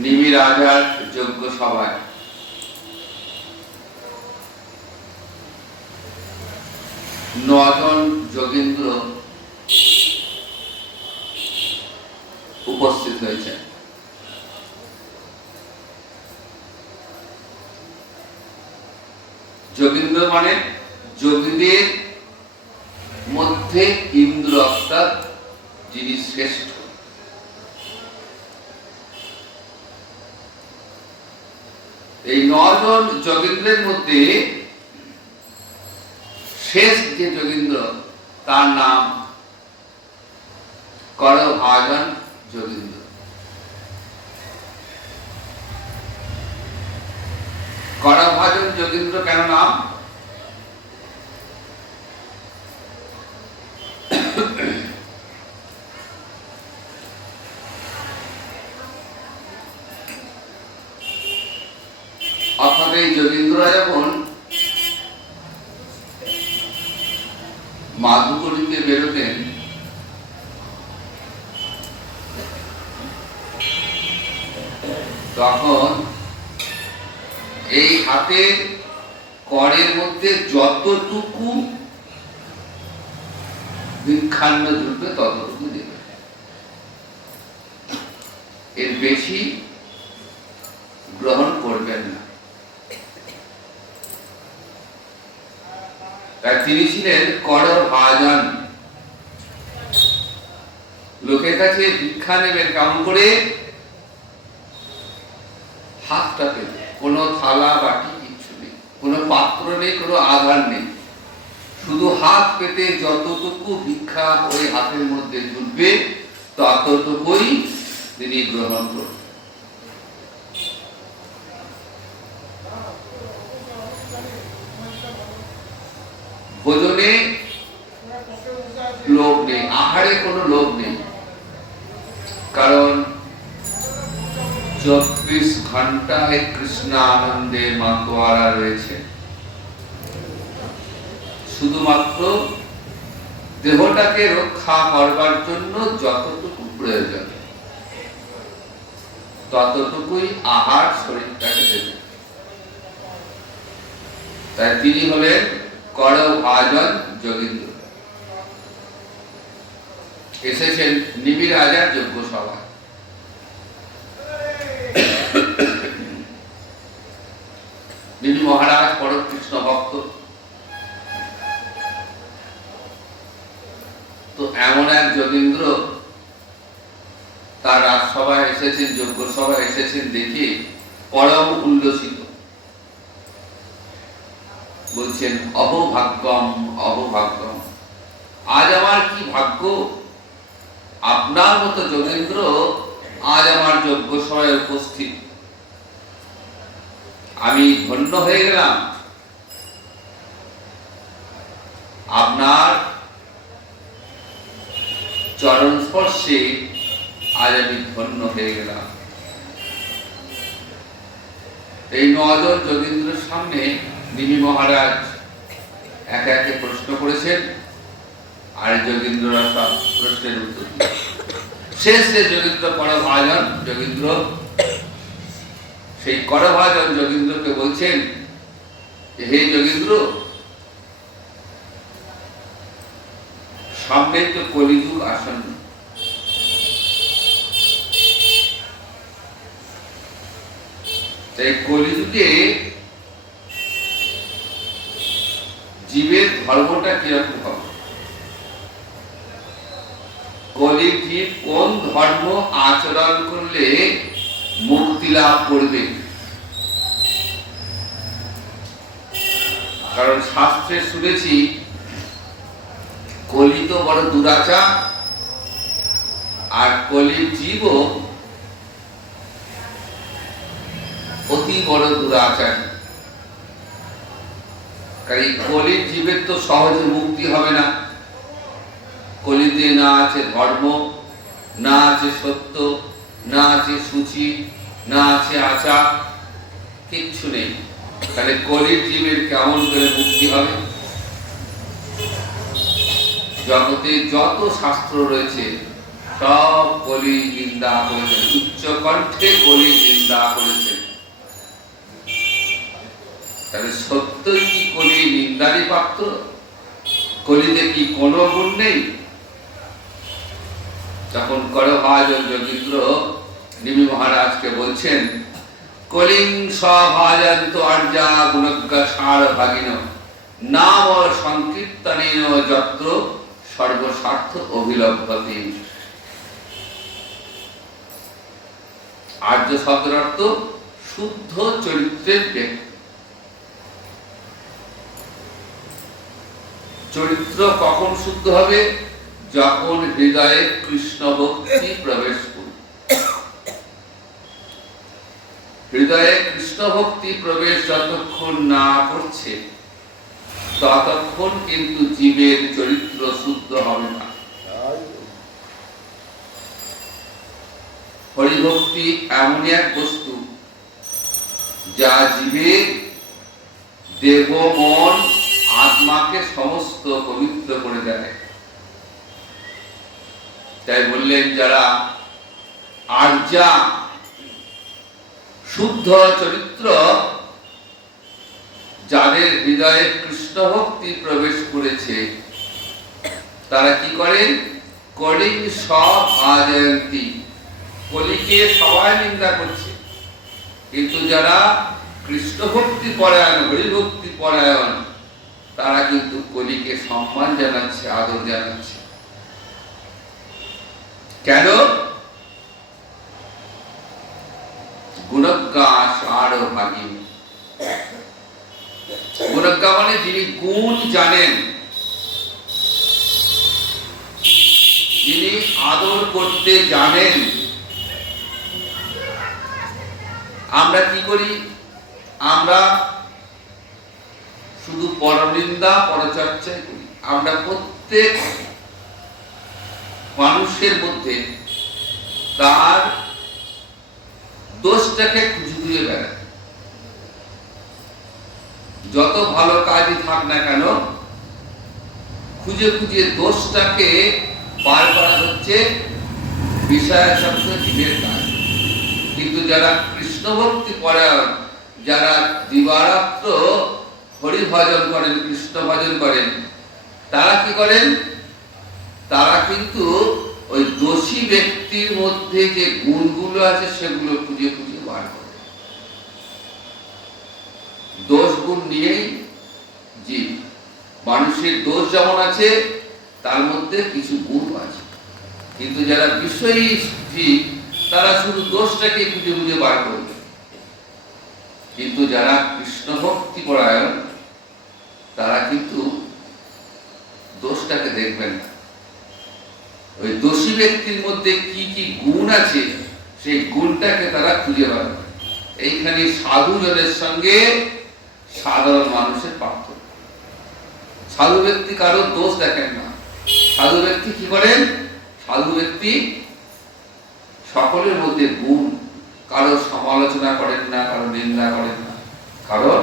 নিমি রাজার যজ্ঞ সভায় নজন যোগীন্দ্র উপস্থিত হয়েছে। যোগীন্দ্র মানে যোগীদের মধ্যে ইন্দ্র অর্থাৎ যিনি শ্রেষ্ঠ। এই নজন যোগীন্দ্রের মধ্যে শেষ যে যোগীন্দ্র তার নাম করভাজন যোগীন্দ্র। করভাজন যোগীন্দ্র কেন নাম? অর্থাৎ এই যোগীন্দ্ররা যখন মাধুকরীতে বেরোতেন তখন এই হাতের করের মধ্যে যতটুকু ভিক্ষান্ন ঢুকবে ততটুকু দেবে, এর বেশি গ্রহণ করবেন না। তাই তিনি ছিলেন করভাজন। লোকের কাছে ভিক্ষা নেবেন কেমন করে? হাতটা পেতে, কোনো থালা বাটি কিচ্ছু নেই, কোনো পাত্র নেই, কোনো আধার নেই, শুধু হাত পেতে যতটুকু ভিক্ষা ওই হাতের মধ্যে ঢুকবে ততটুকুই তিনি গ্রহণ করবেন। ভোজনে লোভ নেই, আহারে কোনো লোভ নেই, কারণ 24 ঘন্টায় কৃষ্ণ আনন্দে মাতোয়ারা রয়েছে। শুধুমাত্র দেহটাকে রক্ষা করবার জন্য যতটুকু প্রয়োজন ততটুকুই আহার শরীরটাকে দেবে। তাই তিনি হলেন করভাজন যোগীন্দ্র। এসেছেন নিমি রাজার যজ্ঞ সভায়। নিমি মহারাজ পরম কৃষ্ণ ভক্ত, তো এমন এক যোগীন্দ্র তার রাজসভায় এসেছেন, যজ্ঞ সভায় এসেছেন দেখে পরম উল্লসিত। বলছেন অহোভাগ্যম অহোভাগ্যম, আজ আমার কি ভাগ্য, আপনার মতো যোগীন্দ্র আজ আমার যজ্ঞ সভায় উপস্থিত, আমি ধন্য হয়ে গেলাম। আপনার চরণ স্পর্শে আজ আমি ধন্য হয়ে গেলাম। এই নজন যোগীন্দ্রের সামনে নিমি মহারাজ একে একে প্রশ্ন করেছেন, আর যোগীন্দ্ররা সব প্রশ্নের উত্তর দিয়েছেন। শেষ যে যোগীন্দ্র করভাজন যোগীন্দ্র, সেই করভাজন যোগীন্দ্রকে বলছেন, হে যোগীন্দ্র, সামনে তো কলিযুগ আসন্ন, তাই কলিযুগে জীবের ধর্মটা কিরকম হবে, কলির জীব কোন ধর্ম আচরণ করলে মুক্তি লাভ করবে। কারণ শাস্ত্রে শুনেছি কলি তো বড় দুরাচার, আর কলির জীবও অতি বড় দুরাচার। কারণ কলির জীবের তো সহজে মুক্তি হবে না। কলিতে না আছে ধর্ম, না আছে সত্য, না আছে সূচি, না আছে আচার, কিচ্ছু নেই। তাহলে কলির জীবের কেমন করে মুক্তি হবে? জগতে যত শাস্ত্র রয়েছে সব কলি নিন্দা করেছেন, উচ্চ কণ্ঠে কলি নিন্দা করেছেন। তাহলে সত্যই কি কলি নিন্দারই পাত্র? কলিতে কি কোনো গুণ নেই? তখন করভাজন যোগীন্দ্র নিমি মহারাজকে বলছেন, কলিং স্বভাজন্ত আর্যা গুণজ্ঞ সার ভাগিন নাম সংকীর্তনেন যত্র সর্বস্বার্থ অভিলভ্যতে। আর্য শব্দের অর্থ শুদ্ধ চরিত্রের ব্যক্তি। চরিত্র কখন শুদ্ধ হবে? যখন হৃদয়ে কৃষ্ণ ভক্তি প্রবেশ করবে। হৃদয়ে কৃষ্ণ ভক্তি প্রবেশ যতক্ষণ না করছে ততক্ষণ কিন্তু জীবের চরিত্র শুদ্ধ হবে না। হরিভক্তি এমন এক বস্তু যা জীবের দেহ মন আত্মাকে সমস্ত পবিত্র করে দেয়। তাই বললেন, যারা আর্যা শুদ্ধ চরিত্র, যাদের হৃদয়ে কৃষ্ণ ভক্তি প্রবেশ করেছে, তারা কি করেন? কলিং স্বভাজয়ন্তি, কলিকে সবাই নিন্দা করছে, কিন্তু যারা কৃষ্ণ ভক্তি পরায়ণ, হরিভক্তি পরায়ণ, তারা কিন্তু কলিকে সম্মান জানাচ্ছে, আদর জানাচ্ছে। কেন? গুণজ্ঞা সার ভাগিনী। গুণজ্ঞা মানে যিনি গুণ জানেন, যিনি আদর করতে জানেন। আমরা কি করি? আমরা শুধু পরনিন্দা পরচর্চাই করি। আমরা প্রত্যেক মানুষের মধ্যে তার দোষটাকে খুঁজে খুঁজে বেড়াই। যত ভালো কাজই থাক না কেন, খুঁজে খুঁজে দোষটাকে বার করা হচ্ছে বিষয়াসক্ত জীবের কাজ। কিন্তু যারা কৃষ্ণ ভক্তি পরায়ণ, যারা দিবারাত্র হরি ভজন করেন, কৃষ্ণ ভজন করেন, তারা কি করেন? তারা কিন্তু ওই দোষী ব্যক্তির মধ্যে যে গুণগুলো আছে সেগুলো খুঁজে খুঁজে বার করে। দোষ গুণ নিয়েই জীব। মানুষের দোষ যেমন আছে, তার মধ্যে কিছু গুণ আছে। কিন্তু যারা বিষয়ী জীব, তারা শুধু দোষটাকে খুঁজে খুঁজে বার করবে। কিন্তু যারা কৃষ্ণ ভক্তি পরায়ণ, তারা কিন্তু দোষটাকে দেখবেন না। ওই দোষী ব্যক্তির মধ্যে কি কি গুণ আছে, সেই গুণটাকে তারা খুঁজে বার করে। এইখানে সাধুজনের সঙ্গে সাধারণ মানুষের পার্থক্য। সাধু ব্যক্তি কারো দোষ দেখেন না। সাধু ব্যক্তি কি করেন? সাধু ব্যক্তি সকলের মধ্যে গুণ, কারো সমালোচনা করেন না, কারো নিন্দা করেন না, কারণ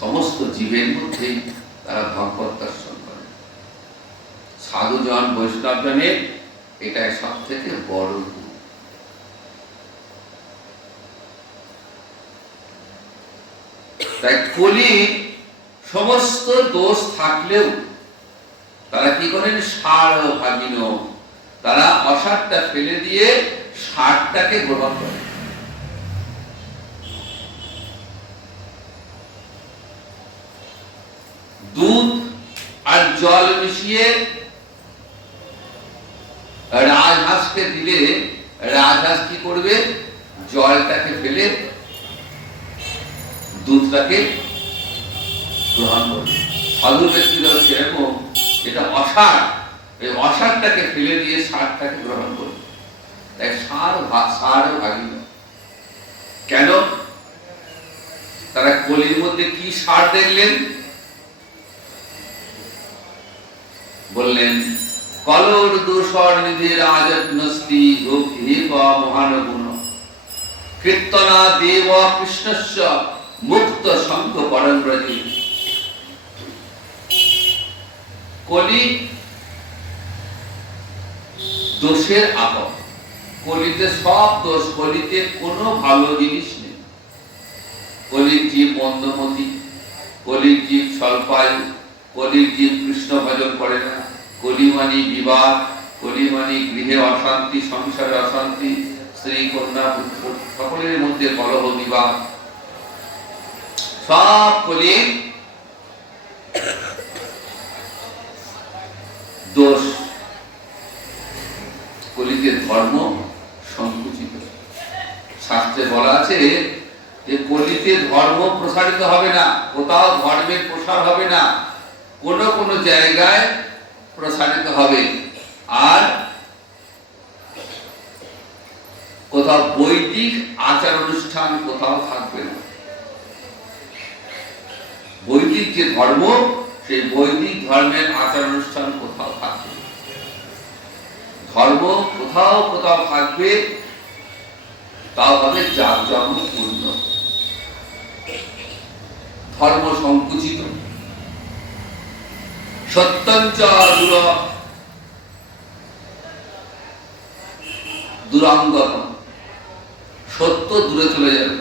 সমস্ত জীবের মধ্যেই তারা ভগবত দর্শন করেন। সাধুজন বৈষ্ণবজনের এটাই সব থেকে বড় গুণ। তাই কলি সমস্ত দোষ থাকলেও তারা কি করেন? সার ভাগিন, তারা অসারটা ফেলে দিয়ে সারটাকে গ্রহণ করে। দুধ আর জল মিশিয়ে রাজহাঁসকে দিলে রাজহাঁস কি করবে? জলটাকে ফেলে দুধটাকে গ্রহণ করবে। সাধু ব্যক্তিরা সেরকম, এটা অসার, এই অসারটাকে ফেলে দিয়ে সারটাকে গ্রহণ করবে। তাই সার ভাগিন। কেন? তারা কলির মধ্যে কি সার দেখলেন? বললেন, কলর দূষর নিধি রাজনস্তি হে মহান গুণ কীর্তনা দেব কৃষ্ণস্য মুক্ত শঙ্খ পরম ব্রজে। কলি দোষের আপদ। কলিতে সব দোষ, কলিতে কোনো ভালো জিনিস নেই। কলির জীব মন্দমতি, কলির জীব স্বল্পায়ু, কলির জীব কৃষ্ণ ভজন করে না, কলি মানি বিবাদ, কলি মানি গৃহে অশান্তি, সংসারে অশান্তি, স্ত্রী কন্যা পুত্র সকলের মধ্যে কলহ বিবাদ, সব কলির দোষ। কলিতে ধর্ম সংকুচিত। শাস্ত্রে বলা আছে যে কলিতে ধর্ম প্রসারিত হবে না, কোথাও ধর্মের প্রসার হবে না, কোন কোন জায়গায় প্রসারিত হবে, আর কোথাও বৈদিক আচার অনুষ্ঠান কোথাও থাকবে না। বৈদিক যে ধর্ম, সেই বৈদিক ধর্মের আচার অনুষ্ঠান কোথাও থাকবে না। ধর্ম কোথাও কোথাও থাকবে, তাও হবে জাঁকজমকপূর্ণ। ধর্ম সংকুচিত। সত্যঞ্চ দুরঙ্গত, সত্য দূরে চলে যাবে,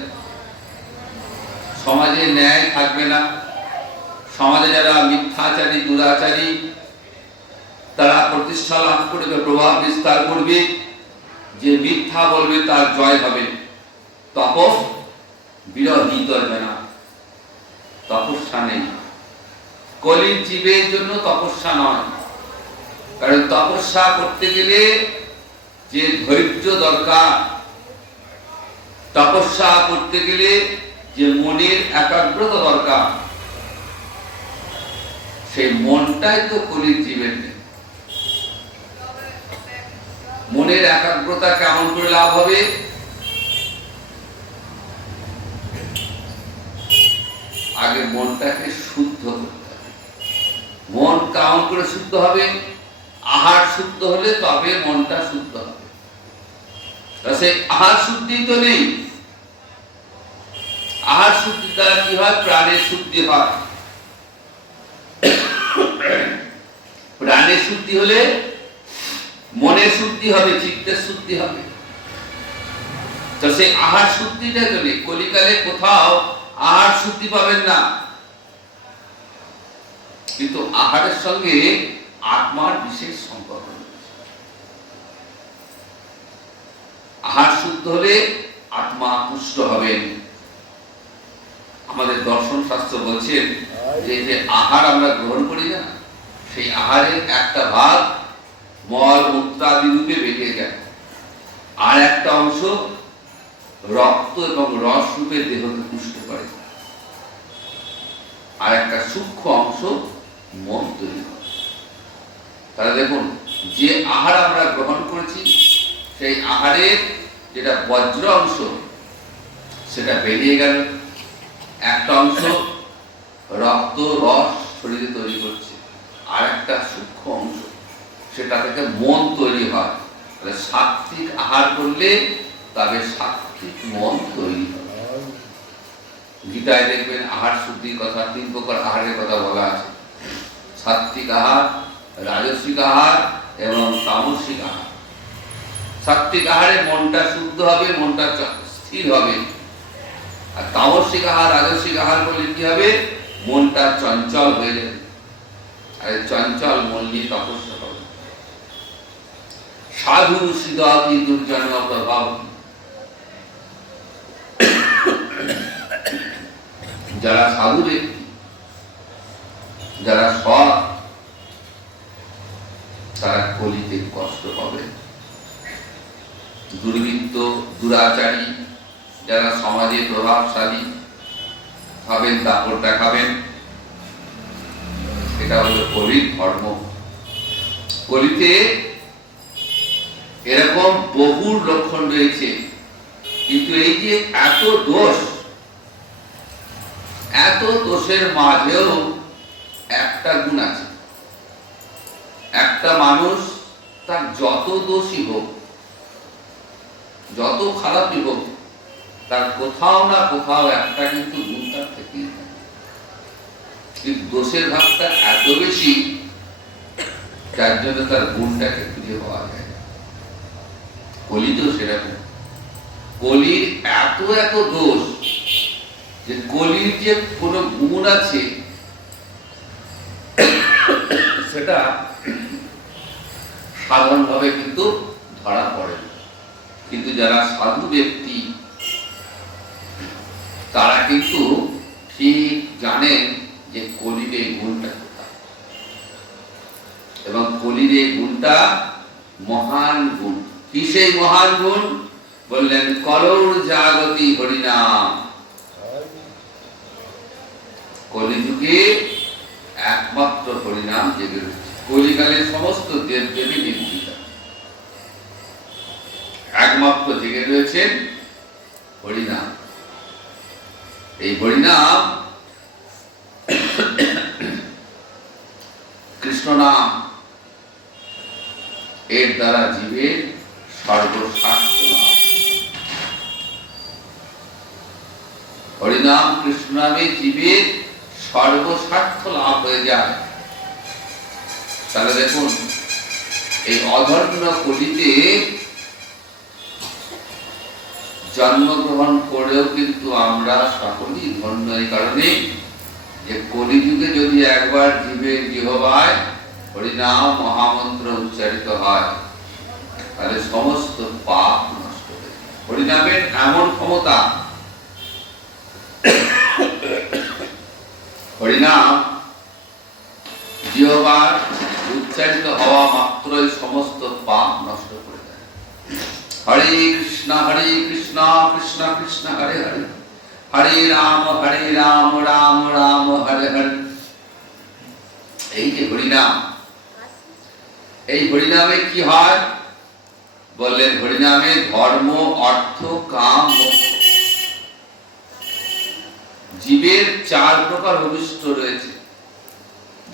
সমাজে ন্যায় থাকবে না। সমাজে যারা মিথ্যাচারী দুরাচারী তারা প্রতিষ্ঠা লাভ করবে, প্রভাব বিস্তার করবে। যে মিথ্যা বলবে তার জয় হবে। তপস বিরহিত না, তপস্যা নেই। কলির জীবের জন্য তপস্যা নয়, কারণ তপস্যা করতে গেলে যে ধৈর্য দরকার, তপস্যা করতে গেলে যে মনের একাগ্রতা দরকার, সেই মনটাই তো কলির জীবের নেই। মনের একাগ্রতা কেমন করে লাভ হবে? আগে মনটাকে শুদ্ধ করতে হবে। মন কেমন করে শুদ্ধ হবে? আহার শুদ্ধ হলে তবে মনটা শুদ্ধ হবে। সেই আহার শুদ্ধি তো নেই। আহার শুদ্ধি দ্বারা কি হয়? প্রাণের শুদ্ধি হয়। প্রাণের শুদ্ধি হলে মনের শুদ্ধি হবে, চিত্তের শুদ্ধি হবে। তো সেই আহার শুদ্ধিটা তো নেই। কলিকালে কোথাও আহার শুদ্ধি পাবেন না, কিন্তু আহারের সঙ্গে আত্মার বিশেষ সম্পর্ক। আহার শুদ্ধ হলে আত্মা পুষ্ট হবেন। আমাদের দর্শন শাস্ত্র বলছেন যে আহার আমরা গ্রহণ করি না, সেই আহারের একটা ভাগ মল মূত্রাদি রূপে বেরিয়ে যায়, আর একটা অংশ রক্ত এবং রস রূপে দেহকে পুষ্ট করে, আর একটা সূক্ষ্ম অংশ মন তৈরি করে। তাহলে দেখুন, যে আহার আমরা গ্রহণ করেছি সেই আহারের যেটা বজ্র অংশ সেটা বেরিয়ে গেল, একটা অংশ রক্ত রস শরীরে তৈরি করছে, আর একটা সূক্ষ্ম অংশ সেটা থেকে মন তৈরি হয়। তাহলে সাত্বিক আহার করলে তবে সাত্বিক মন তৈরি হবে। গীতায় দেখবেন আহার শুদ্ধির কথা, 3 প্রকার আহারের কথা বলা আছে। সাত্বিক আহার, রাজসিক আহার এবং তামসিক আহার। সাত্বিক আহারে মনটা শুদ্ধ হবে, মনটা স্থির হবে। আর তামসিক আহার রাজসিক আহার করলে কি হবে? মনটা চঞ্চল হয়ে যাবে। আর চঞ্চল মন নিয়ে তপস্যা হবে। সাধু সিদ্ধাতি দুর্জন প্রভাব। যারা সাধু ব্যক্তি, যারা সৎ, তারা কলিতে কষ্ট পাবে। দুর্বৃত্ত দুরাচারী যারা সমাজে প্রভাবশালী হবেন, দাপট দেখাবেন, এটা হলো কলির ধর্ম। কলিতে এরকম বহু লক্ষণ রয়েছে, কিন্তু এই যে এত দোষ, এত দোষের মাঝেও একটা গুণ আছে। একটা মানুষ তার যত দোষই হোক, যত খারাপই হোক, তার কোথাও না কোথাও একটা কিন্তু গুণ তার থেকেই থাকে। কিন্তু দোষের ভাগটা এত বেশি, যার জন্য তার গুণটাকে খুঁজে পাওয়া যায় না। কলিতেও সেরকম। কলির এত এত দোষ যে কলির যে কোনো গুণ আছে সেটা সাধারণভাবে কিন্তু ধরা পড়ে না। কিন্তু যারা সাধু ব্যক্তি তারা কিন্তু ঠিক জানেন যে কলির এই গুণটা কোথায়, এবং কলির এই গুণটা মহান গুণ। কি সেই মহান গুণ? বললেন কলৌর জাগতি হরিনাম। কলিযুগে একমাত্র হরিনাম জেগে রয়েছে। কলিকালের সমস্ত দেব দেবী নির্মিতা, একমাত্র জেগে রয়েছেন হরিনাম। এই হরিনাম কৃষ্ণ নাম, এর দ্বারা জীবের সর্বস্বার্থ লাভ। হরিনাম কৃষ্ণ নামে জীবের সর্বস্বার্থ লাভ হয়ে যায়। তাহলে দেখুন, এই অধর্ম কলিতে জন্মগ্রহণ করেও কিন্তু আমরা সকলেই ধন্য। এই কারণে যে কলিযুগে যদি একবার জীবের জিহ্বায় হরিনাম মহামন্ত্র উচ্চারিত হয় তাহলে সমস্ত পাপ নষ্ট হয়ে যায়। হরিনামের এমন ক্ষমতা, হরিনাম জিহ্বার উচ্চারিত হওয়া মাত্রই সমস্ত পাপ নষ্ট করে দেয়। হরে কৃষ্ণ কৃষ্ণ কৃষ্ণ হরে হরে, হরে রাম রাম রাম হরে হরে। এই যে হরিনাম, এই হরিনামে কি হয়? বললেন হরিনামে ধর্ম, অর্থ, কাম, মোক্ষ, জীবের 4 প্রকার অভিষ্ট রয়েছে।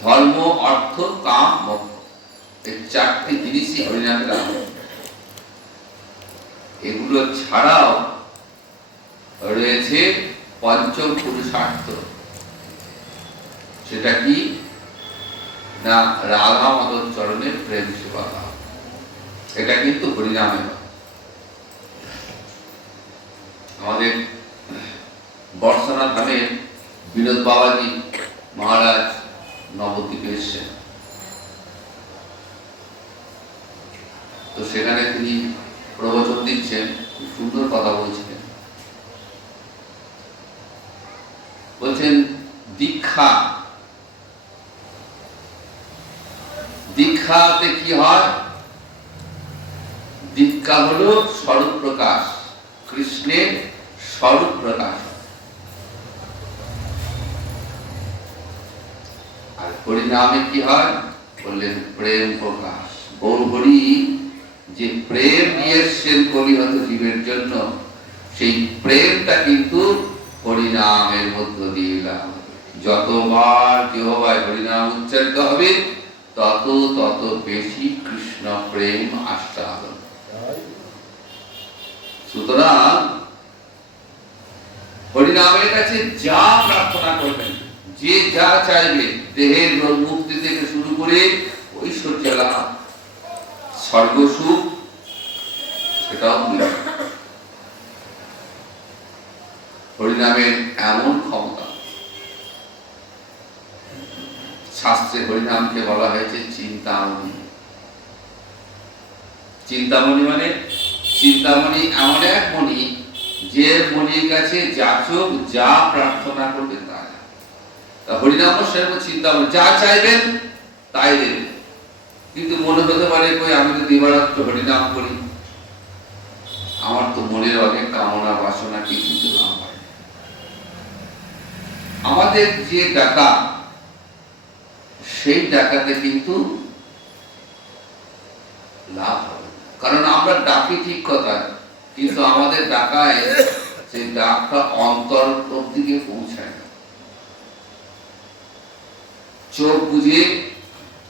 ধর্ম, অর্থ, কাম, মোক্ষ, এই 4টি জিনিসই হরিনামের আনন্দ। এগুলো ছাড়াও রয়েছে পঞ্চম পুরুষার্থ। সেটা কি না? রাধা মাধব চরণের প্রেম সেবা। এটা কিন্তু হরিনামে। আমাদের বর্ষনা ধামে বিনোদ বাবাজি মহারাজ নবদ্বীপে এসেছেন, তো সেখানে তিনি প্রবচন দিচ্ছেন, খুব সুন্দর কথা বলছিলেন। বলছেন দীক্ষা, দীক্ষাতে কি হয়? দীক্ষা হলো স্বরূপ প্রকাশ, কৃষ্ণের স্বরূপ প্রকাশ। আর হরিনামে কি হয়? বললেন প্রেম প্রকাশ। গৌরহরি যে প্রেম নিয়ে এসছেন কলিহত জীবের জন্য, সেই প্রেমটা কিন্তু হরিনামের মধ্য দিয়ে লাভ হবে। যতবার জিহ্বায় হরিনাম উচ্চারিত হবে তত তত বেশি কৃষ্ণ প্রেম আস্বাদন। সুতরাং হরিনামের কাছে যা প্রার্থনা করবেন, যে যা চাইবে, দেহের মুক্তি থেকে শুরু করে ঐশ্বর্য লাভ, স্বর্গ সুখ, সেটাও হরিনামের এমন ক্ষমতা। শাস্ত্রে হরিনামকে বলা হয়েছে চিন্তামণি। চিন্তামণি মানে, চিন্তামণি এমন এক মণি যে মণির কাছে যাচক যা প্রার্থনা করবে তা। হরিনাম সেরকম চিন্তামণি, যা চাইবেন তাই দেবেন। কিন্তু মনে হতে পারে কই আমি তো দিবারাত্র হরিনাম করি, আমার তো মনের অনেক কামনা বাসনা কি কিন্তু লাভ হয়। আমাদের যে ডাকা, সেই ডাকাতে কিন্তু লাভ হবে। কারণ আমরা ডাকি ঠিক কথা, কিন্তু আমাদের ডাকায় সেই ডাকটা অন্তর অবধি গিয়ে পৌঁছায় না। চোখ বুঝে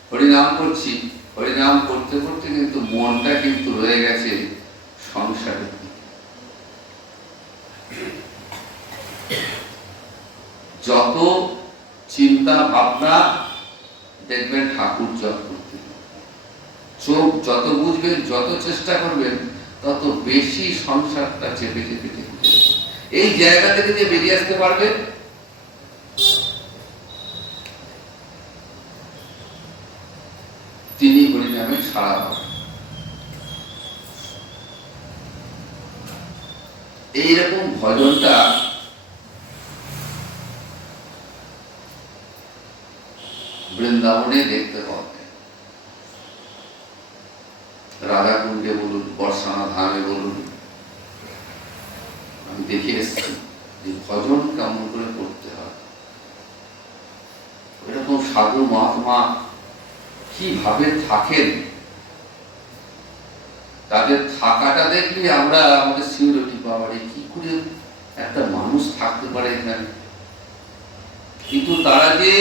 হরিনাম করছি, হরিনাম করতে করতে কিন্তু মনটা কিন্তু রয়ে গেছে সংসারে। যত চিন্তা ভাবনা দেখবেন ঠাকুর জপ করতে, চোখ যত বুঝবেন, যত চেষ্টা করবেন, তত বেশি সংসারটা চেপে চেপে চেপে এই জায়গা থেকে যে বেরিয়ে আসতে পারবে, তিনি হরিনামে সাড়া পাবেন। এইরকম ভজনটা বৃন্দাবনে দেখতে পাওয়া যায়। রাধাকুণ্ডে বলুন, বর্ষানা ধামে বলুন, আমি দেখে এসেছি যে ভজন কেমন করে করতে হয়। এরকম সাধু মহাত্মা কিভাবে থাকেন, তাদের থাকাটা দেখলে আমরা আমাদের সিউরিটি পাওয়ার কি করে একটা মানুষ থাকতে পারে এখানে। কিন্তু তারা যে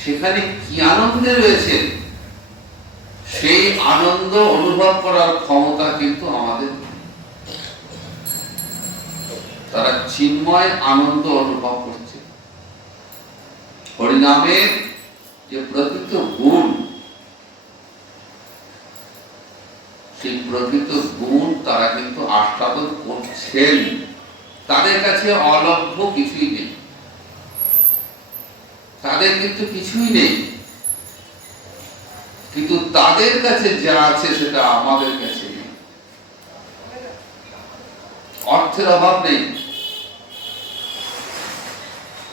সেখানে কি আনন্দে রয়েছে, সেই আনন্দ অনুভব করার ক্ষমতা কিন্তু আমাদের। তারা চিন্ময় আনন্দ অনুভব করছে। হরিনামের যে প্রকৃত গুণ, সেই প্রকৃত গুণ তারা কিন্তু আস্বাদন করছেন। তাদের কাছে অলভ্য কিছুই নেই, তাদের কিন্তু কিছুই নেই, কিন্তু তাদের কাছে যা আছে সেটা আমাদের কাছে নেই। অর্থের অভাব নেই,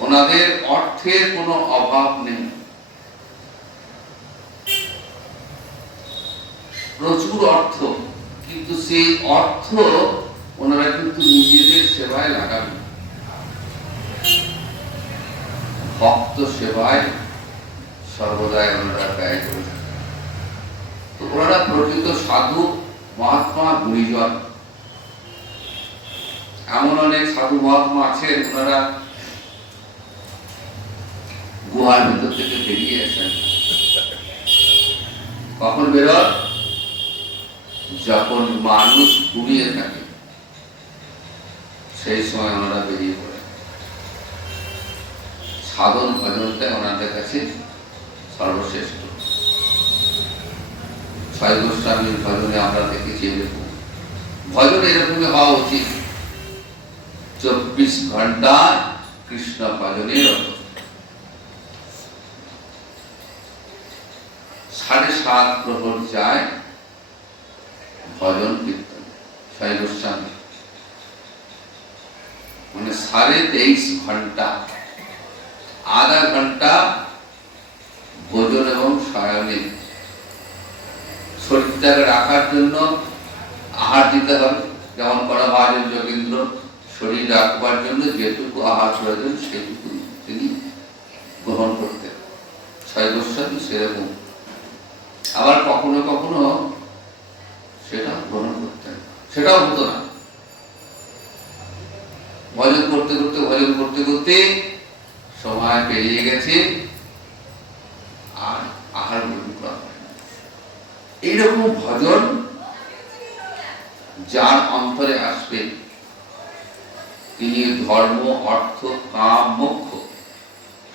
ওনাদের অর্থের কোনো অভাব নেই, প্রচুর অর্থ, কিন্তু সেই অর্থ ওনারা কিন্তু নিজেদের সেবায় লাগাবেন, ভক্ত সেবায় সর্বদাই ওনারা ব্যয় করে থাকেন। তো ওনারা প্রকৃত সাধু মহাত্মা গুণীজন। এমন অনেক সাধু মহাত্মা আছেন, ওনারা গুহার ভেতর থেকে বেরিয়ে আসেন। কখন বেরোন? যখন মানুষ ঘুমিয়ে থাকে সেই সময় ওনারা বেরিয়ে পড়ে। সাধন ভজনটা ওনাদের কাছে সর্বশ্রেষ্ঠ। ছয় গোস্বামীর ভজনে আমরা দেখেছি এরকম ভজন এরকমই হওয়া উচিত। 24 ঘন্টা কৃষ্ণ ভজনে রত। 7:30 প্রহর যায় ভজন কীর্তন। ছয় গোস্বামী মানে 23.5 ঘন্টা, আধা ঘন্টা ভোজন এবং শয়নে। শরীরটাকে রাখার জন্য আহার দিতে হবে, যেমন করা মহাজন যোগীন্দ্র শরীর রাখবার জন্য যেটুকু আহার প্রয়োজন সেটুকু তিনি গ্রহণ করতেন। ছয় গোস্বামী সেরকম। আবার কখনো কখনো সেটা গ্রহণ করতেন, সেটাও হতো না। ভজন করতে করতে ভজন করতে করতে সময় পেরিয়ে গেছে, আর আহার গ্রহণ করা হয় না। এইরকম ভজন যার অন্তরে আসবে, তিনি ধর্ম, অর্থ, কাম, মোক্ষ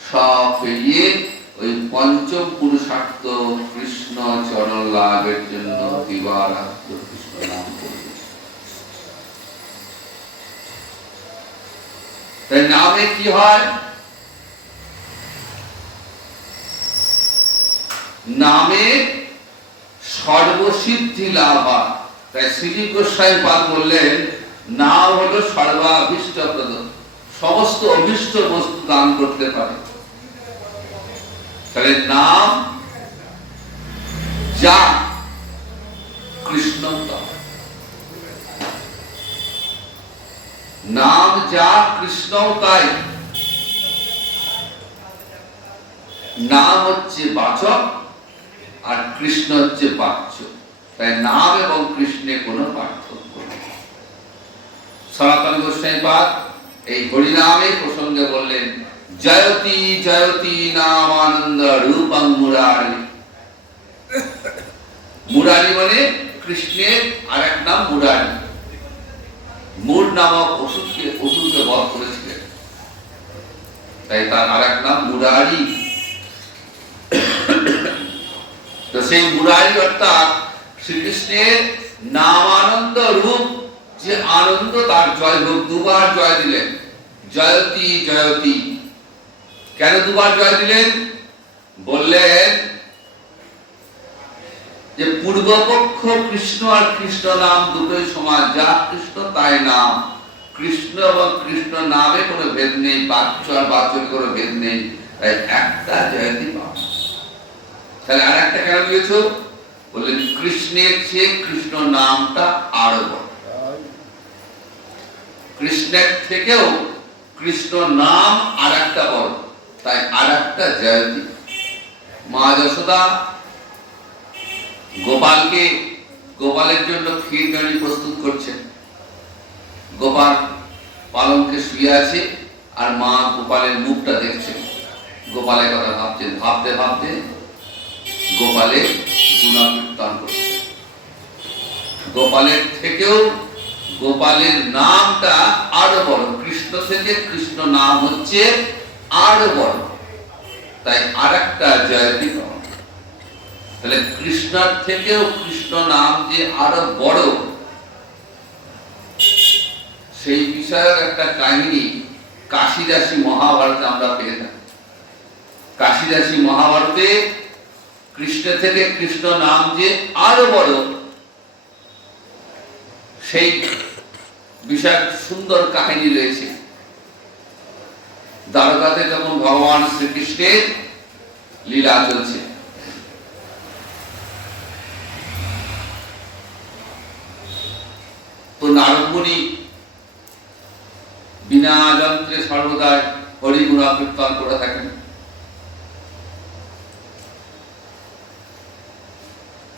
সব পেরিয়ে ওই পঞ্চম পুরুষার্থ কৃষ্ণ চরণ লাভের জন্য দিবারাত্র কৃষ্ণ নাম করবে। তাই নামে কি হয়? নামে সর্বসিদ্ধি লাভ হয়। তাই শ্রীজি গোস্বামী পাদ বললেন, নাম হলো সর্বাভীষ্টপ্রদ, সমস্ত অভীষ্ট বস্তু দান করতে পারে। তাহলে নাম যা কৃষ্ণ তৎ, নাম যা কৃষ্ণ তাই। নাম হচ্ছে বাচক আর কৃষ্ণ হচ্ছে বাচ্য। তাই নাম এবং কৃষ্ণে কোনো পার্থক্য নেই। সনাতন গোস্বামী পাদ এই হরিনামে প্রসঙ্গে বললেন, জয়তি জয়তি নামানন্দ রূপং মুরারি। মুরারি মানে কৃষ্ণের আর এক নাম মুরারি। মূর নামক অসুরকে বধ করেছিলেন, তাই তার আর এক নাম মুরারি। তো সেই মুরারি অর্থাৎ শ্রীকৃষ্ণের নামানন্দ রূপ যে আনন্দ, তার জয় হোক। দুবার জয় দিলেন, জয়তী জয়তী। কেন দুবার জয় দিলেন? বললেন যে পূর্বপক্ষ কৃষ্ণ আর কৃষ্ণ নাম দুটোই সমান, যা কৃষ্ণ তাই নাম। কৃষ্ণ এবং কৃষ্ণ নামে কোনো ভেদ নেই, বাচ্য আর বাচ্চের কোনো ভেদ নেই, তাই একটা জয়তী পাও। তাহলে আর একটা কেন দিয়েছ? বললেন কৃষ্ণের চেয়ে কৃষ্ণ নামটা আরো বড়, কৃষ্ণের থেকেও কৃষ্ণ নাম আর একটা বড়, তাই আর একটা জয়তী। মা যশোদা গোপালের জন্য ক্ষীরদানি প্রস্তুত করছেন। গোপাল পালঙ্কে শুয়ে আছে আর মা গোপালের মুখটা দেখছেন, গোপালের কথা ভাবছেন। ভাবতে ভাবতে গোপালের গুণকীর্তন করছে। গোপালের থেকেও গোপালের নামটা আরো বড়, কৃষ্ণ থেকে কৃষ্ণ নাম হচ্ছে আরো বড়, তাই আর একটা জয়তী। তাহলে কৃষ্ণর থেকেও কৃষ্ণ নাম যে আরো বড়, সেই বিষয়ের একটা কাহিনী কাশিদাসী মহাভারতে আমরা পেয়ে থাকি। কাশিদাসী মহাভারতে কৃষ্ণ থেকে কৃষ্ণ নাম যে আরো বড়, সেই বিষয় সুন্দর কাহিনী রয়েছে। দ্বারকাতে যখন ভগবান শ্রীকৃষ্ণের লীলা চলছে, তো নারদ মুনি বিনা যন্ত্রে সর্বদা হরি গুণকীর্তন করে থাকেন।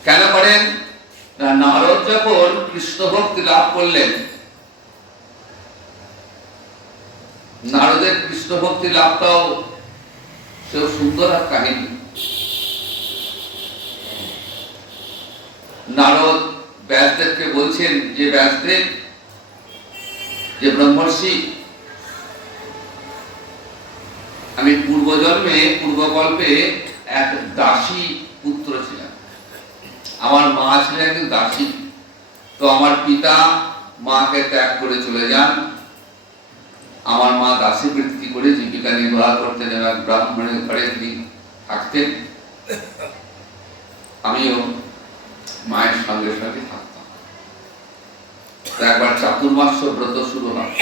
কেন করেন? না, নারদ যখন কৃষ্ণ ভক্তি লাভ করলেন, নারদের কৃষ্ণ ভক্তি লাভটাও সেও সুন্দর এক কাহিনী। নারদ ব্যাসদেবকে বলছেন যে ব্যাসদেব, যে ব্রহ্মর্ষি, আমি পূর্বকল্পে এক দাসী পুত্র ছিলাম, আমার মা ছিলেন একজন দাসী। তো আমার পিতা মাকে ত্যাগ করে চলে যান, আমার মা দাসী বৃত্তি করে জীবিকা নির্বাহ করতেন, এবং ব্রাহ্মণের ঘরে তিনি থাকতেন। আমিও মায়ের সঙ্গে সঙ্গে থাকতাম। একবার চাতুর্মাস্য ব্রত শুরু হয়।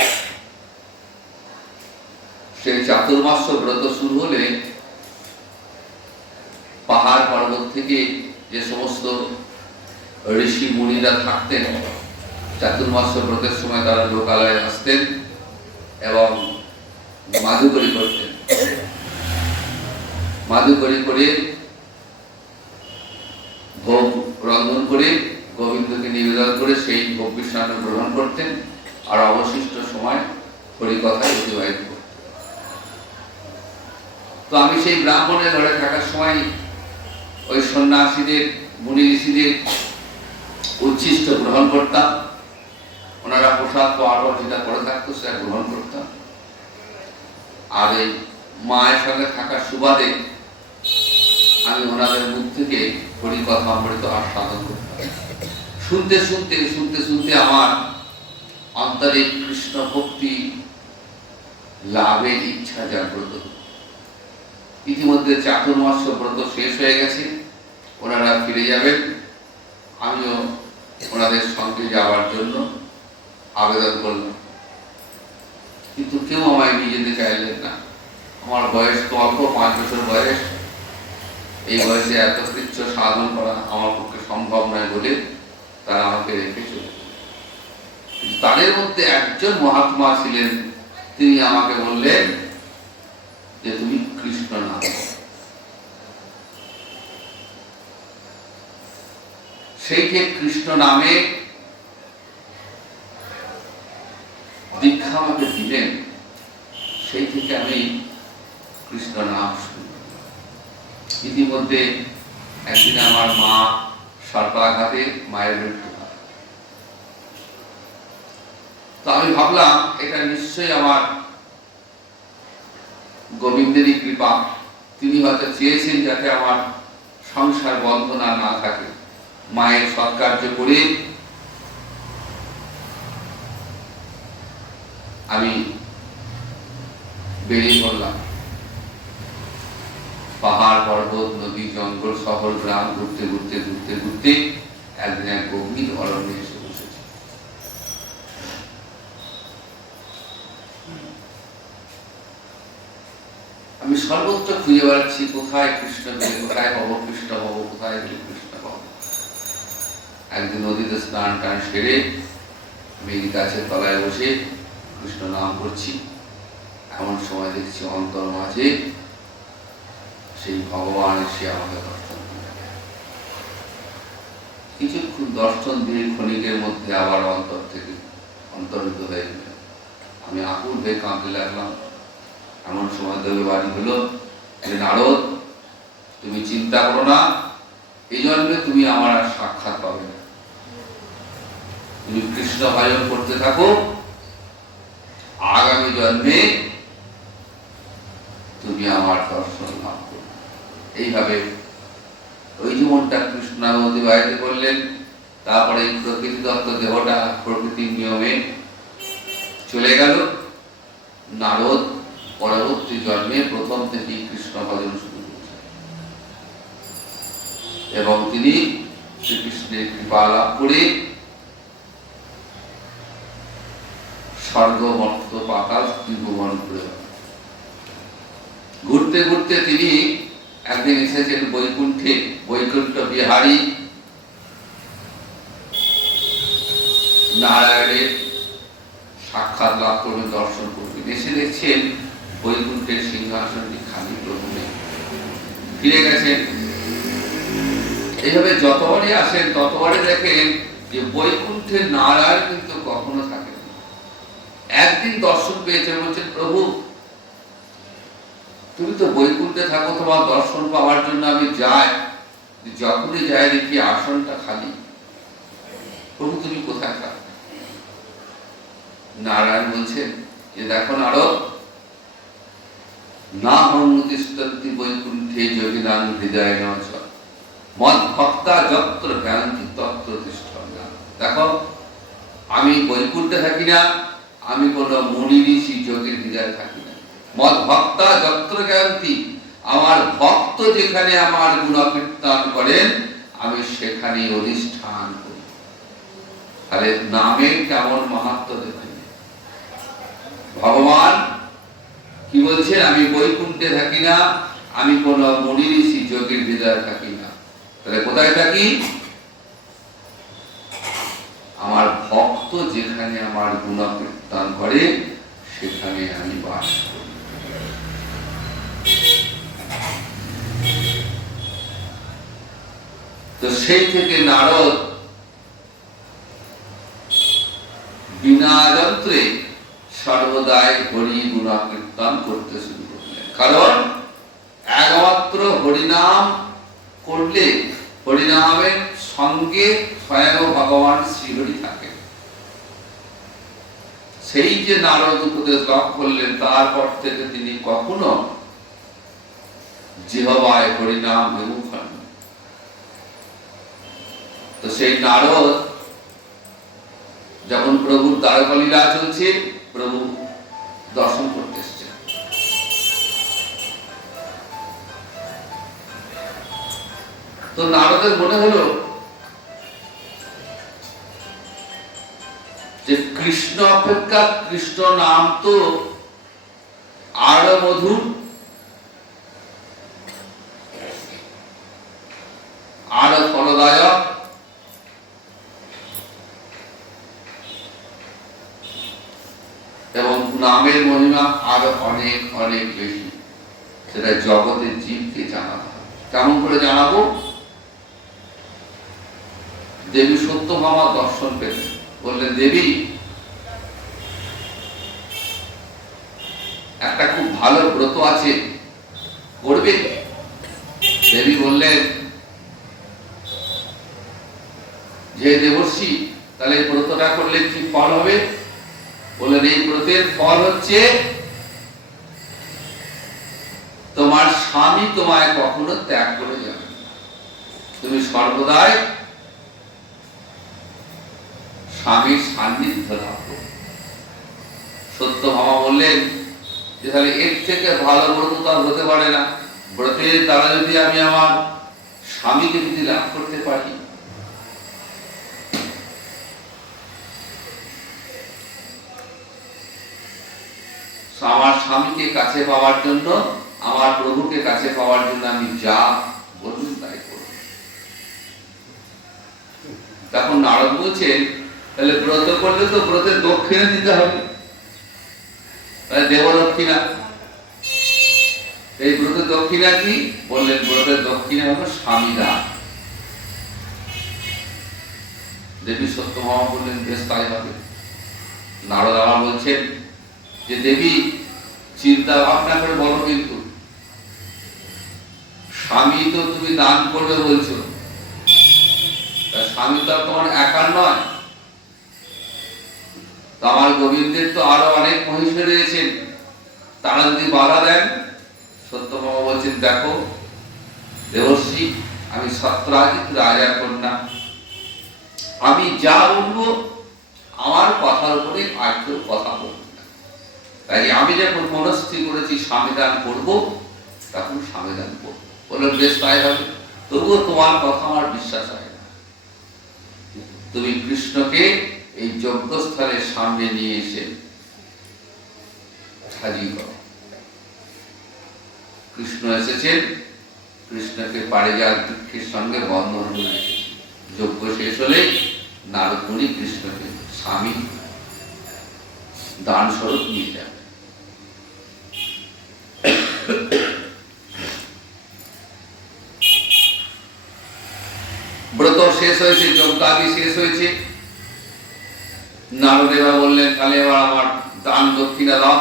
সেই চাতুর্মাস্য ব্রত শুরু হলে পাহাড় পর্বত থেকে যে সমস্ত ঋষি মুনিরা থাকতেন, চাতুর্মাস্য ব্রতের সময় তারা লোকালয়ে আসতেন এবং মাধুকরী করতেন। মাধুকরী করে ভোগ রন্ধন করে গোবিন্দকে নিবেদন করে সেই ভোগ মিষ্টান্ন গ্রহণ করতেন, আর অবশিষ্ট সময় হরিকথায় অতিবাহিত করতেন। তো আমি সেই ব্রাহ্মণের ঘরে থাকার সময় ওই সন্ন্যাসীদের, মুনি ঋষিদের উচ্ছিষ্ট গ্রহণ করতাম। ওনারা প্রসাদ পাওয়ার পর যেটা করে থাকতো সেটা গ্রহণ করতাম। আর এই মায়ের সঙ্গে থাকার সুবাদে আমি ওনাদের মুখ থেকে হরিকথা অমৃত আস্বাদন করতাম। শুনতে শুনতে শুনতে শুনতে আমার অন্তরে কৃষ্ণ ভক্তি লাভের ইচ্ছা জাগ্রত। ইতিমধ্যে চাতুর্মাস্য ব্রত শেষ হয়ে গেছে, ওনারা ফিরে যাবেন। আমিও ওনাদের সঙ্গে যাওয়ার জন্য আবেদন করলাম, কিন্তু কেউ আমায় নিয়ে যেতে চাইলেন না। আমার বয়স তো অল্প, 5 বছর বয়স। এই বয়সে এত কৃচ্ছ সাধন করা আমার পক্ষে সম্ভব নয় বলে তারা আমাকে রেখে চলে। তাদের মধ্যে একজন মহাত্মা ছিলেন, তিনি আমাকে বললেন যে তুমি কৃষ্ণ নাম। সেই যে কৃষ্ণ নামে দীক্ষা আমাকে দিলেন, সেই থেকে আমি কৃষ্ণ নাম শুনি। ইতিমধ্যে একদিন আমার মা সর্পাঘাতে মায়ের মৃত্যু হয়। তো আমি ভাবলাম এটা নিশ্চয়ই আমার গোবিন্দেরই কৃপা। তিনি হয়তো চেয়েছেন যাতে আমার সংসার বন্ধনা না থাকে। মায়ের সৎকার্য করে আমি বেরিয়ে পড়লাম। পাহাড়, পর্বত, নদী, জঙ্গল, শহর, গ্রাম ঘুরতে ঘুরতে ঘুরতে ঘুরতে একদিন এক গভীর অরণ্যে এসে বসেছি। আমি সর্বত্র খুঁজে বেড়াচ্ছি, কোথায় কৃষ্ণ পেলে, কোথায় পাবো কৃষ্ণ পাবো, কোথায় গেলে কৃষ্ণ পাবো। একদিন নদীতে স্নান টান সেরে মেঘ গাছের তলায় বসে কৃষ্ণ নাম করছি। এমন সময় দেখছি অন্তর মাঝে সেই ভগবান এসে আমাকে দর্শন দিলেন। কিছুক্ষণ দর্শন দিয়ে ক্ষণিকের মধ্যে আবার অন্তর থেকে অন্তর্হিত হয়ে গেল। আমি আকুল হয়ে কাঁদতে লাগলাম। এমন সময় দেবের বাড়ি হলো যে, নারদ, তুমি চিন্তা করো না, এই জন্মে তুমি আমার আর সাক্ষাৎ পাবে না। তুমি কৃষ্ণ ভজন করতে থাকো, আগামী জন্মে তুমি আমার দর্শন লাভ করবে। এইভাবে ওই জীবনটা কৃষ্ণ নামে অতিবাহিত করলেন। তারপরে এই প্রকৃতি দত্ত দেহটা প্রকৃতির নিয়মে চলে গেল। নারদ পরবর্তী জন্মে প্রথম থেকেই কৃষ্ণ ভজন শুরু করেছেন এবং তিনি শ্রীকৃষ্ণের কৃপা লাভ করে স্বর্গ, মর্ত, পাতাল ত্রিভুবন ঘুরে ঘুরতে ঘুরতে তিনি একদিন এসেছেন বৈকুণ্ঠে। বৈকুণ্ঠ বিহারী নারায়ণের সাক্ষাৎ লাভ করবেন, দর্শন করবেন। এসে দেখছেন বৈকুণ্ঠের সিংহাসনটি খালি, প্রভু নেই, ফিরে গেছেন। এইভাবে যতবারই আসেন ততবারই দেখেন যে বৈকুণ্ঠের নারায়ণ কিন্তু কখনো থাকেন। একদিন দর্শন পেয়েছেন, বলছেন, প্রভু তুমি তো বৈকুণ্ঠে থাকো, তোমার দর্শন পাওয়ার জন্য আমি যাই, যখনই যাই দেখি আসনটা খালি। প্রভু তুমি কোথায় থাকো? নারায়ণ বলছেন যে, দেখো নারদ, না হংতিষ্ঠন্তি বৈকুণ্ঠে যোগিনাং হৃদয় নচ মদ ভক্তা যত্র জ্ঞানতি তত্র তিষ্ঠন। দেখো, আমি বৈকুণ্ঠে থাকি না, আমি কোন মুনি ঋষি যোগীর হৃদয়ে থাকি না। মদ ভক্তা যত্র জ্ঞানতি, আমার ভক্ত যেখানে আমার গুণকীর্তন করেন আমি সেখানে অধিষ্ঠান করি। তাহলে নামের কেমন মাহাত্ম্য দেখেন। ভগবান কি বলছেন? আমি বৈকুণ্ঠে থাকি না, আমি কোন মুনি ঋষি যোগীর হৃদয়ে থাকি না। তাহলে কোথায় থাকি? আমার ভক্ত যেখানে আমার গুণকীর্তন করে সেখানে আমি বাস করি। তো সেই থেকে নারদ বিনা যন্ত্রে সর্বদাই হরি গুণকীর্তন করতে শুরু করলেন। কারণ একমাত্র হরিনাম করলে হরিনামের সঙ্গে স্বয়ং ভগবান শ্রীহরি থাকে। সেই যে নারদ উপদেশ লাভ করলেন, তারপর থেকে তিনি কখনো জিহ্বায় হরিনাম বিমুখ হন। তো সেই নারদ যখন প্রভুর দ্বারকালীলা চলছে, প্রভু দর্শন করতে এসছেন। তো নারদের মনে হলো যে কৃষ্ণ অপেক্ষা কৃষ্ণ নাম তো আরো মধুর, আরো ফলদায়ক, এবং নামের মহিমা আরো অনেক অনেক বেশি। সেটা জগতের জীবকে জানাতে হবে। কেমন করে জানাবো? দেবী সত্যভামা দর্শন পেলেন, বললেন, দেবী একটা খুব ভালো ব্রত আছে, করবে? দেবী বললেন, যে দেবর্ষি, তাহলে এই ব্রতটা করলে কি ফল হবে? বললেন, এই ব্রতের ফল হচ্ছে তোমার স্বামী তোমায় কখনো ত্যাগ করে যাবে, তুমি সর্বদাই স্বামীর সান্নিধ্য লাভ করবে। সত্যভামা বললেন যে তাহলে এর থেকে ভালো ব্রত তো আর হতে পারে না, ব্রতের দ্বারা যদি আমি আমার স্বামীকে যদি লাভ করতে পারি, আমার স্বামীকে কাছে পাওয়ার জন্য, আমার প্রভুকে কাছে পাওয়ার জন্য আমি যা বলুন তাই করব। তখন নারদ বলছেন তাহলে ব্রত করলে তো ব্রতের দক্ষিণা দিতে হবে, তাহলে দেব দক্ষিণা। এই ব্রতের দক্ষিণা কি বললেন? ব্রতের দক্ষিণা হলো স্বামী দান। দেবী সত্যভামা বললেন বেশ তাই হবে। নারদ আবার বলছেন যে দেবী চিন্তা ভাবনা করে বলো, কিন্তু স্বামী তো তুমি দান করবে বলছো, স্বামী তো তোমার একার নয়, আমার গোবিন্দের তো আরো অনেক মহিষী রয়েছেন, তারা যদি বাধা দেন। সত্যভামা বলছেন দেখো দেবর্ষি, আমি সত্রাজিত রাজার কন্যা, আমি যা বলবো আমার কথার উপরে আর কেউ কথা বলবে না। তাই আমি যখন মনস্থির করেছি স্বামীদান করবো, তখন স্বামীদান করবো। বললেন বেশ তাই হবে, তবুও তোমার কথা আমার বিশ্বাস হয় না। তুমি কৃষ্ণকে এই যজ্ঞস্থলের সামনে নিয়ে এসে হাজির করো। কৃষ্ণ এসেছেন, কৃষ্ণকে পারিজাত বৃক্ষের সঙ্গে বন্ধন করে রেখেছেন। যজ্ঞ শেষ হলে নারদ মুনি কৃষ্ণকে স্বামী দান স্বরূপ নিয়ে যাবে। ব্রত শেষ হয়েছে, যজ্ঞাদি শেষ হয়েছে। নারদেবা বললেন তাহলে এবার আমার দান দক্ষিণা দাও।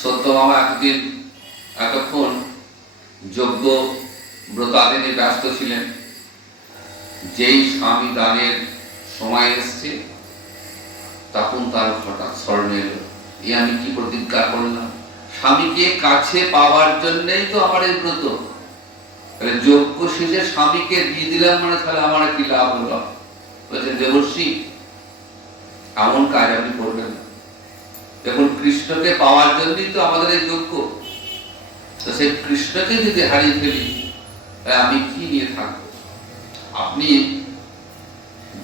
সত্যভামা এতক্ষণ যজ্ঞ ব্রতাদি নিয়ে ব্যস্ত ছিলেন। যেই স্বামী দানের সময় এসছে, তখন তার হঠাৎ স্মরণে এলো, এই আমি কি প্রতিজ্ঞা করলাম, স্বামীকে কাছে পাওয়ার জন্যই তো আমার এই ব্রত। তাহলে যজ্ঞ শেষে স্বামীকে দিয়ে দিলাম মানে তাহলে আমার কি লাভ হলো? বলছেন দেবর্ষি এমন কাজ আপনি করবেন না, দেখুন কৃষ্ণকে পাওয়ার জন্যই তো আমাদের এই যজ্ঞ, তো সেই কৃষ্ণকে যদি হারিয়ে ফেলি আমি কি নিয়ে থাকবো? আপনি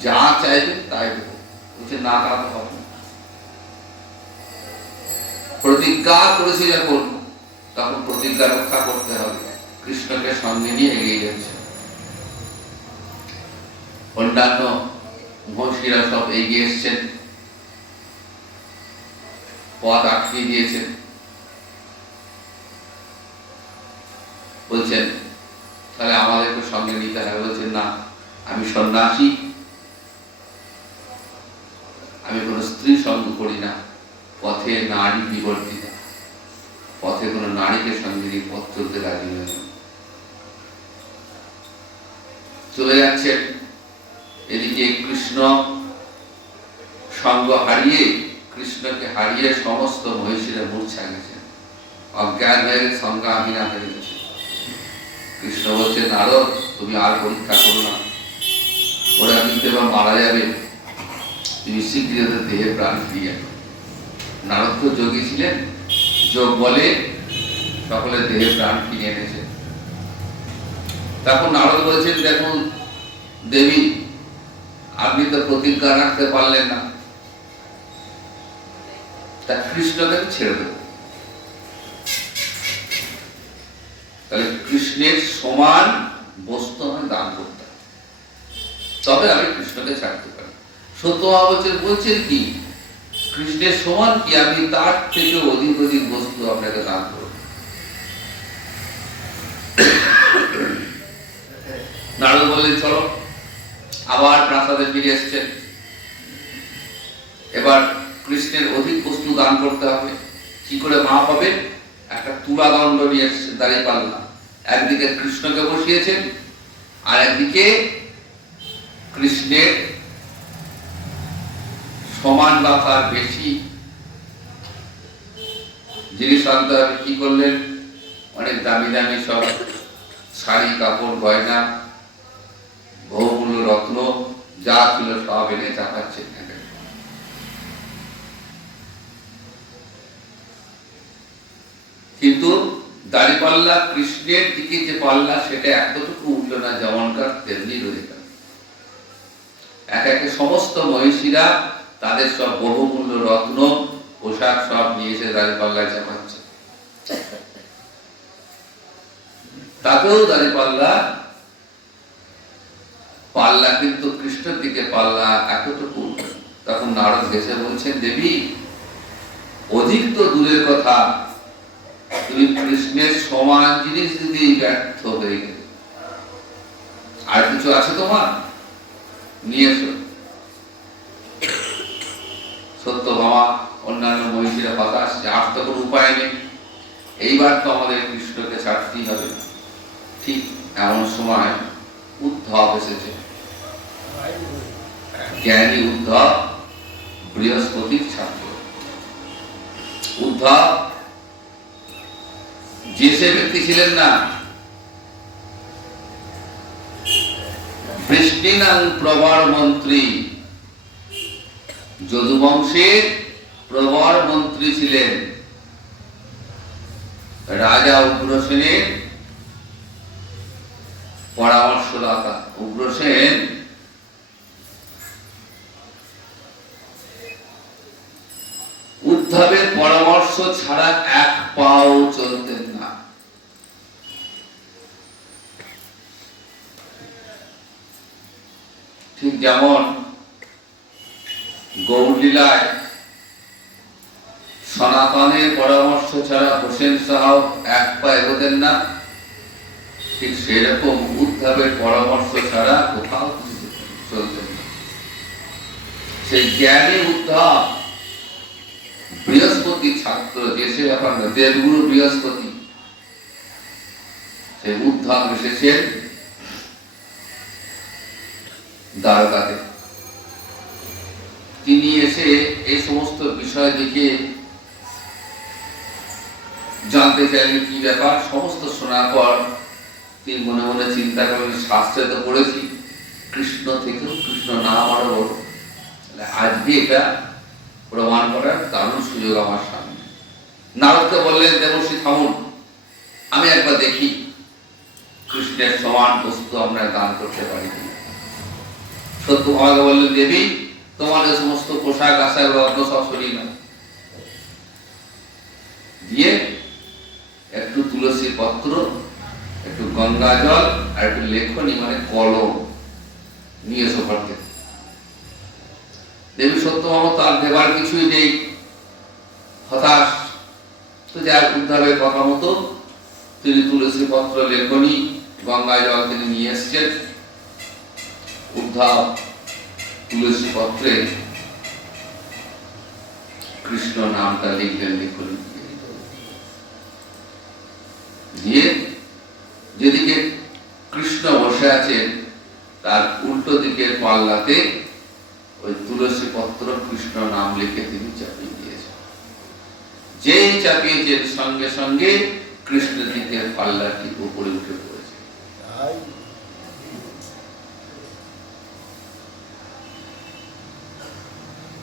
যা চাইবেন তাই দেবো। বলছে না, তা তো হবে না। প্রতিজ্ঞা করেছি যখন, তখন প্রতিজ্ঞা রক্ষা করতে হবে। কৃষ্ণকে সঙ্গে নিয়ে এগিয়ে যাচ্ছে। অন্যান্য মহর্ষিরা সব এগিয়ে এসছেন, পথ আটকে দিয়েছেন। বলছেন তাহলে আমাদেরকে সঙ্গে নিতে হবে। বলছেন না, আমি সন্ন্যাসী, আমি কোনো স্ত্রী সঙ্গ করি না, পথে নারী বিবর্তিতা, পথে কোনো নারীকে সঙ্গে নিয়ে পথ চলতে রাজি নয়। চলে যাচ্ছেন। এদিকে কৃষ্ণ সঙ্গ হারিয়ে, কৃষ্ণকে হারিয়ে সমস্ত মহিষীরা মূর্ছা গেছেন, অজ্ঞান হয়ে সংজ্ঞাহীনা হয়ে গেছে। কৃষ্ণ বলছে নারদ তুমি আর পরীক্ষা করো না, ওরা কিন্তু এবার মারা যাবে, তুমি শীঘ্রই ওদের দেহে প্রাণ ফিরিয়ে আনো। নারদ তো যোগী ছিলেন, যোগ বলে সকলের দেহে প্রাণ ফিরিয়ে এনেছে। তখন নারদ বলছেন দেখুন দেবী, আপনি তো প্রতিজ্ঞা রাখতে পারলেন না, তা কৃষ্ণকে ছেড়ে দেব। তাহলে কৃষ্ণের সমান বস্তু আমি দান করতে, তবে আমি কৃষ্ণকে ছাড়তে পারি। সত্যভামা বলছেন কি কৃষ্ণের সমান কি, আমি তার থেকে অধিক অধিক বস্তু আপনাকে দান করব। নারদ বললেন চলো। আবার প্রাসাদে ফিরে এসছেন। এবার কৃষ্ণের অধিক বস্তু দান করতে হবে। কি করে মা পাবে? একটা তুলা দণ্ড নিয়ে দাঁড়িয়ে পাল্লা, একদিকে কৃষ্ণকে বসিয়েছেন, আর একদিকে কৃষ্ণের সমান বা তার বেশি জিনিস আনতে হবে। কি করলেন? অনেক দামি দামি সব শাড়ি, কাপড়, গয়না, বহুমূল্য রত্ন যা ছিল সব এনে চাপাচ্ছেন। কিন্তু দাঁড়িপাল্লা কৃষ্ণের দিকে যে পাল্লা সেটা এতটুকু উঠল না, যেমনকার তেমনি রয়ে গেল। একে একে সমস্ত মহিষীরা তাদের সব বহুমূল্য রত্ন পোশাক সব নিয়ে এসে দাঁড়িপাল্লায় চাপাচ্ছে। তাতেও দাঁড়িপাল্লা পাল্লা কিন্তু কৃষ্ণের দিকে পাল্লা এতটুকু। তখন নারদ হেসে বলছেন, দেবী অধিক তো দূরের কথা, তুমি কৃষ্ণের সমান জিনিস যদি ব্যর্থ হয়ে গেলে, আর কিছু আছে তোমার, নিয়ে এসো। সত্যভামা অন্যান্য মহিষীরা কথা আসছে, আর তো কোনো উপায় নেই, এইবার তো আমাদের কৃষ্ণকে ছাড়তেই হবে। ঠিক এমন সময় উদ্ধব এসেছে। জ্ঞানী উদ্ধব, বৃহস্পতির ছাত্র। উদ্ধব যে সে ব্যক্তি ছিলেন না, বৃষ্টিনাং প্রবর মন্ত্রী, যদুবংশের প্রবর মন্ত্রী ছিলেন। রাজা উগ্রসেনের পরামর্শদাতা। উগ্রসেন উদ্ধবের পরামর্শ ছাড়া এক পাও চলতেন না। ঠিক যেমন গৌরলীলায় সনাতনের পরামর্শ ছাড়া হোসেন সাহাব এক পা এগোতেন না, ঠিক সেরকম উদ্ধবের পরামর্শ ছাড়া কোথাও চলতেন না। সেই জ্ঞানী উদ্ধব বৃহস্পতি ছাত্র, দেশে এখন দেবগুরু বৃহস্পতি, সেই উদ্ধব এসেছেন দ্বারকাতে। তিনি এসে এই সমস্ত বিষয় দেখে জানতে চাইলেন কি ব্যাপার। সমস্ত শোনার পর তিনি মনে মনে চিন্তা করেন, শাস্ত্রে তো পড়েছি কৃষ্ণ থেকেও কৃষ্ণ নাম আরো বড়, আজকে এটা প্রমাণ করার দারুণ সুযোগ আমার সামনে। নারদকে বললেন, দেবশ্রী থামুন, আমি একবার দেখি কৃষ্ণের সমান বস্তু আমরা দান করতে পারি কিনা। সত্যভামাকে বললেন, দেবী তোমার যে সমস্ত পোশাক আশাক রত্ন সব সরিয়ে নাও, দিয়ে একটু তুলসী পত্র, একটু গঙ্গা জল আর একটু লেখনী মানে কলম নিয়ে এসো ঘর থেকে। দেবী সত্যভামা তার দেবার কিছুই নেই, হতাশ। তো যার উদ্ধবের কথা মতো তিনি তুলসী পত্র, লেখনী, গঙ্গা জল তিনি নিয়ে এসছেন। উদ্ধব তুলসী পত্রে কৃষ্ণ নামটা লিখলেন লেখনী দিয়ে। যেদিকে কৃষ্ণ বসে আছেন তার উল্টো দিকের পাল্লাতে ওই তুলসী পত্র কৃষ্ণ নাম লিখে তিনি চাপিয়ে দিয়েছেন। যেই চাপিয়েছেন সঙ্গে সঙ্গে কৃষ্ণ দিকের পাল্লাটি উপরে উঠে পড়েছে।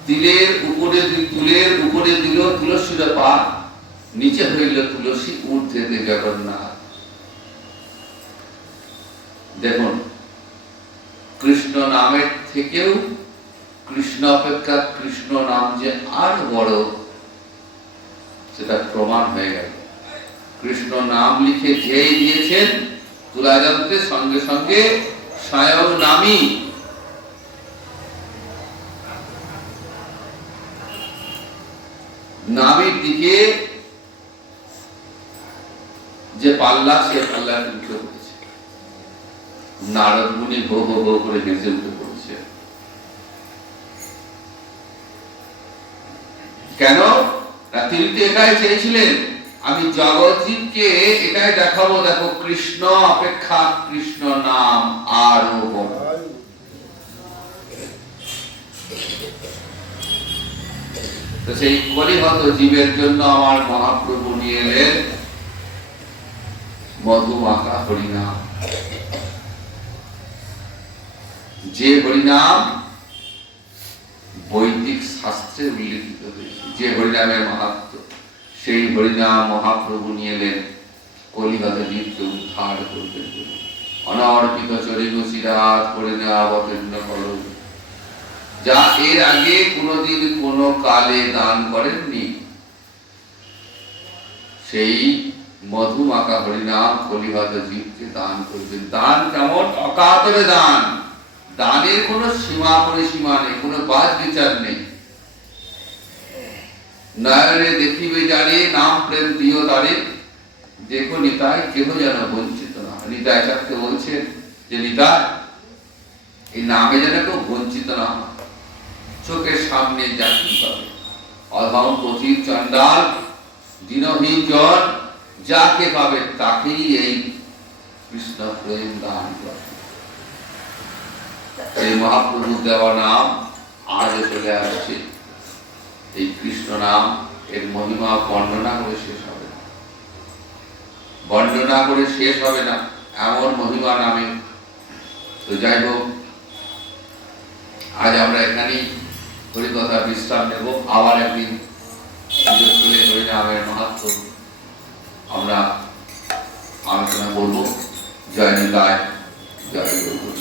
তুলের উপরে দিল তুলসীর পা, নিচে হইল তুলসী, ঊর্ধ্বে জগন্নাথ। দেখুন, কৃষ্ণ নামের থেকেও কৃষ্ণ অপেক্ষা কৃষ্ণ নাম যে আর বড় সেটা প্রমাণ হয়ে গেল। কৃষ্ণ নাম লিখে যেই দিয়েছেন তুলাযন্ত্রে, সঙ্গে সঙ্গে স্বয়ং নামই নামের দিকে যে পাল্লা, সে পাল্লা উঠে পড়েছে। নারদ মুনি ভো ভো ভো করে হেসে উঠে পড়েছে। কেন? তিনি তো এটাই চেয়েছিলেন, আমি জগৎজীবকে এটাই দেখাবো, দেখো কৃষ্ণ অপেক্ষা কৃষ্ণ নাম আরো বড়। তো সেই কলিহত জীবের জন্য আমার মহাপ্রভু নিয়ে এলেন মধুমাখা হরিনাম। যে হরিনাম বৈদিক শাস্ত্রে উল্লেখিত হয়েছে, যে হরিনামের মাহাত্ম্য, সেই হরিনাম মহাপ্রভু নিয়ে এলেন কলিকাতা জীবকে উদ্ধার করবেন বলে। অনর্পিত চরিণ শিরাত করে নেওয়া অবতীর্ণ করো, যা এর আগে কোনদিন কোন কালে দান করেননি, সেই মধুমাখা হরিনাম কলিকাতা জীবকে দান করবেন। দান কেমন? অকাতরে দান। দানের কোনো সীমা পরিসীমা নেই, কোনো বাদ বিচার নেই। নয়নে দেখিবে যারে, নাম প্রেম দিও তারে, দেখো নিতাই কেহ যেন বঞ্চিত না। নিতাই সাথে বলছেন যে নিতাই এই নামে যেন কেউ বঞ্চিত না হয়। চোখের সামনে জাতি পাবে, অধম পথিক চণ্ডাল দিনহীন জন যাকে পাবে তাকেই এই কৃষ্ণ প্রেম দান করে। এই মহাপ্রভু দেওয়া নাম আজও চলে আসছে। এই কৃষ্ণ নাম, এর মহিমা বর্ণনা করে শেষ হবে না, বর্ণনা করে শেষ হবে না, এমন মহিমা নামে। তো যাই হোক, আজ আমরা এখানেই হরিকথা বিশ্রাম নেব। আবার একদিন সুযোগ পেলে হরিনামের মাহাত্ম্য আমরা আলোচনা করব। জয় নিতাই, জয় গুরু।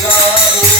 Love.